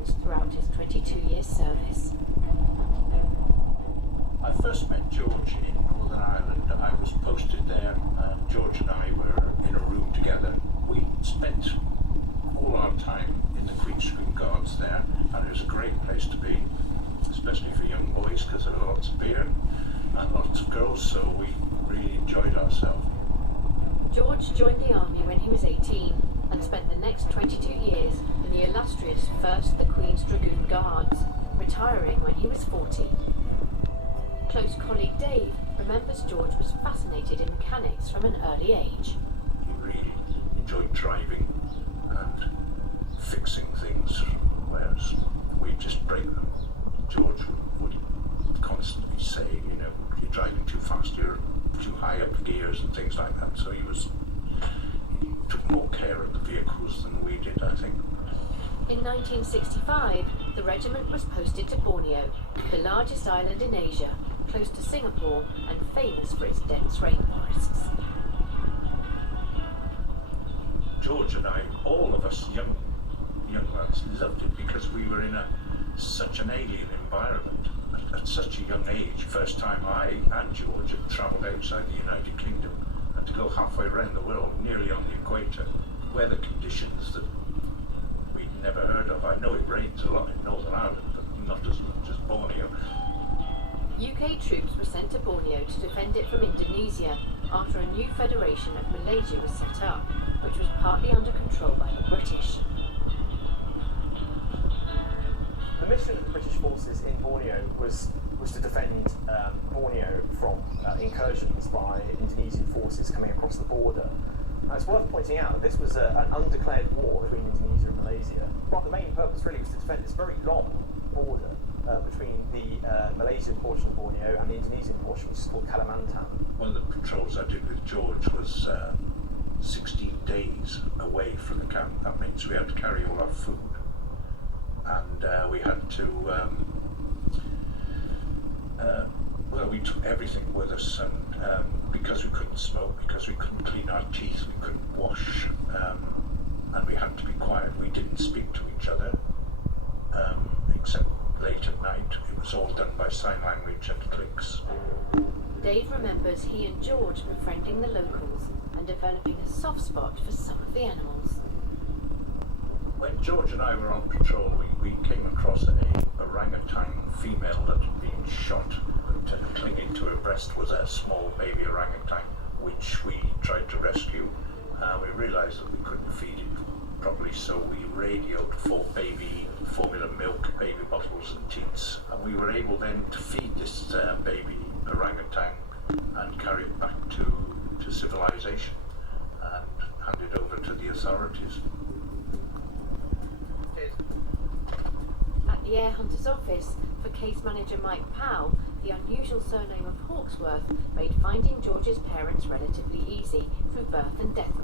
friends throughout his 22-year service. I first met George in Northern Ireland. I was posted there. George and I were in a room together. We spent all our time in the Queen Street Guards there, and it was a great place to be, especially for young boys, because there were lots of beer and lots of girls, so we really enjoyed ourselves. George joined the army when he was 18 and spent the next 22 years in the illustrious 1st the Queen's Dragoon Guards, retiring when he was 40. Close colleague Dave remembers George was fascinated in mechanics from an early age. He really enjoyed driving and fixing things, whereas we just break them. George would constantly say, you know, you're driving too fast, you're too high up the gears and things like that. So he took more care of the vehicles than we did, I think. In 1965, the regiment was posted to Borneo, the largest island in Asia, close to Singapore and famous for its dense rainforests. George and I, all of us young lads, loved it because we were in such an alien environment at such a young age. First time I and George had travelled outside the United Kingdom, and to go halfway around the world, nearly on the equator, weather conditions that we'd never heard of. I know it rains a lot in Northern Ireland, but not as much as Borneo. UK troops were sent to Borneo to defend it from Indonesia after a new federation of Malaysia was set up, which was partly under control by the British. The mission of the British forces in Borneo was to defend Borneo from incursions by Indonesian forces coming across the border. Now, it's worth pointing out that this was an undeclared war between Indonesia and Malaysia, but the main purpose really was to defend this very long border between the Malaysian portion of Borneo and the Indonesian portion, which is called Kalimantan. One of the patrols I did with George was 16 days away from the camp. That means we had to carry all our food, and we had to we took everything with us, and because we couldn't smoke, because we couldn't clean our teeth, we couldn't wash, and we had to be quiet. We didn't speak to each other, except late at night. It was all done by sign language and clicks. Dave remembers he and George befriending the locals and developing a soft spot for some of the animals. When George and I were on patrol, we came across a orangutan female that had been shot, and clinging to her breast was a small baby orangutan, which we tried to rescue. We realised that we couldn't feed it properly, so we radioed for baby formula milk, baby bottles and teats, and we were able then to feed this baby orangutan and carry it back to civilization and hand it over to the authorities. At the Heir Hunters office, for case manager Mike Powell, the unusual surname of Hawksworth made finding George's parents relatively easy through birth and death